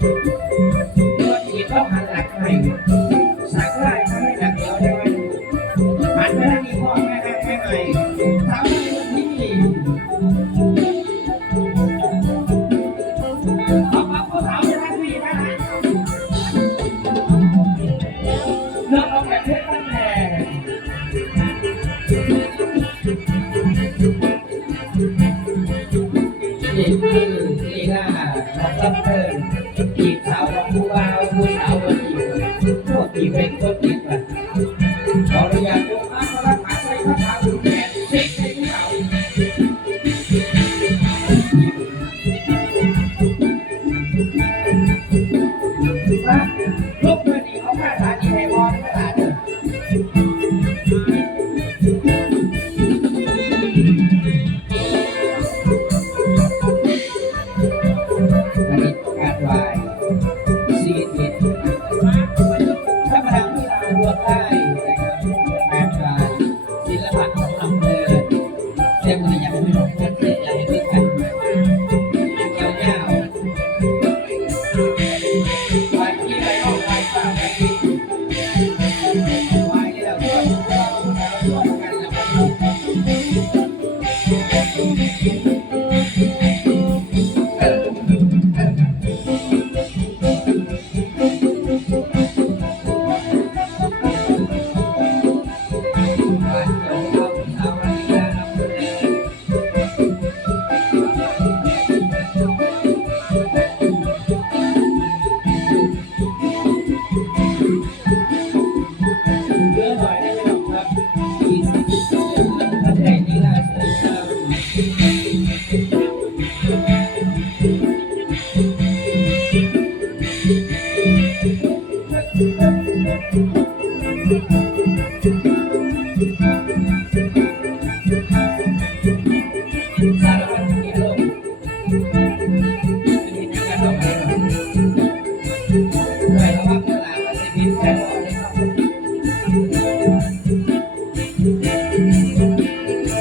เมื่อที่ต้องหันหลังให้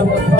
Obrigado.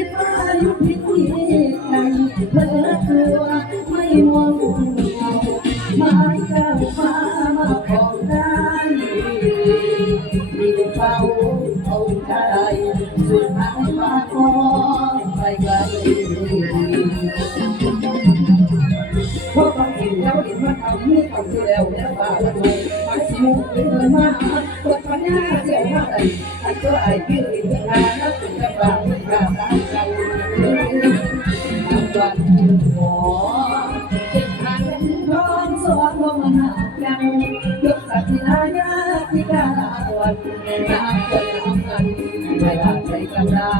มีเฝ้าเอาใจสุดท้ายมาขอไปไกลพราะความจริงแล้วเห็นว่าทำนี่ทำที่แล้วแล้วป่าละไมมันสิมุเป็นเงินมากเปิดปัญญาเสียมากเลยอันก็ไอ้พี่อินทรานักถึงจะบาปไม่กล้าตามกันทำวันหมอ วันน้ำคนน้ำกันไม่อาจใจกันได้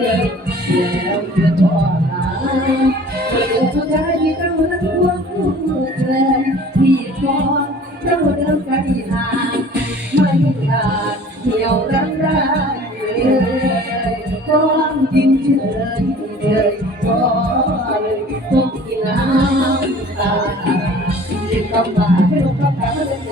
แล้วเพื่อนพ่อหาผู้ชายที่เจ้านั้นห่วงแรงที่ก่อนเจ้าเดินกันหาไม่ขาดเหี่ยวรักได้เลยก้อนดินเฉยเฉยก็เลยพบกินน้ำตาเด็กกำมาให้ลงกำมาให้เป็น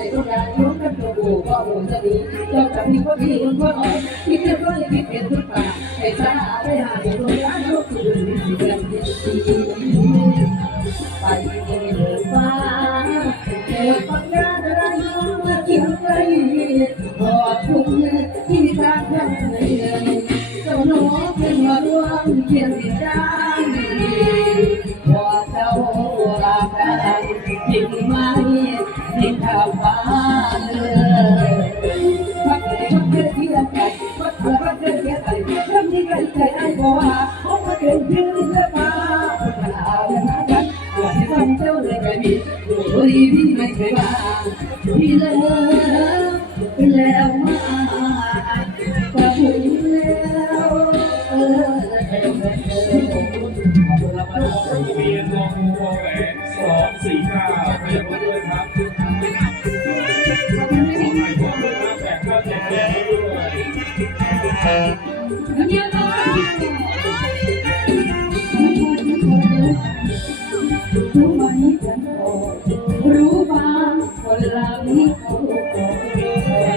าจะมีคนดีคนก็น้อยคิดเรียบร้อยคิดเป็นทุกป่าไอ้สาไปหาตัวร้านลูกคือดีกันดีไปเดินฟ้าเกิดปัญญาได้มากินไปขอบคุณที่ทางทำให้เจ้าน้องเป็นมาร่วมเขียนได้ว่าเจ้าลากันยิ่งไม่ยิ่งข่าวฟ้าเลย รู้ไหมฉันโอรู้บ้างคนเหล่านี้เขาโกรธค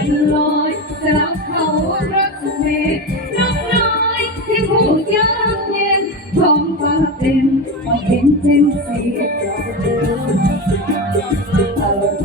นลอยจะรับเขารักเวทน้องน้อยที่พูดยากเย็นท้องฟ้าเต็มมาเห็นเต็มสีอารมณ์ก็เต็มสั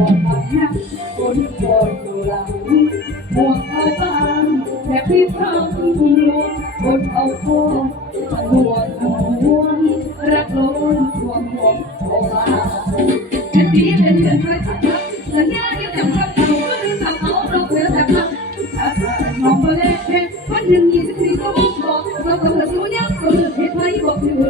ห่วงมันนะคนคอยอยู่หลังห่วงเอาบ้างแต่พี่ฟังห่วงคนเอาโทษห่วงห่วงรักล้นห่วงห่วงเอามาเป็นปีเป็นเดือนด้วยสัญญาสัญญาที่จำกับเราก็ลืมทำเอาเราเพื่อแต่พังถ้าเธอมองมาแล้วเห็นวันหนึ่งยี่สิบสี่ก็บอกบอกเราก็เธอสู้ยังก็เลือเหตุไว้บอกเต็มกาย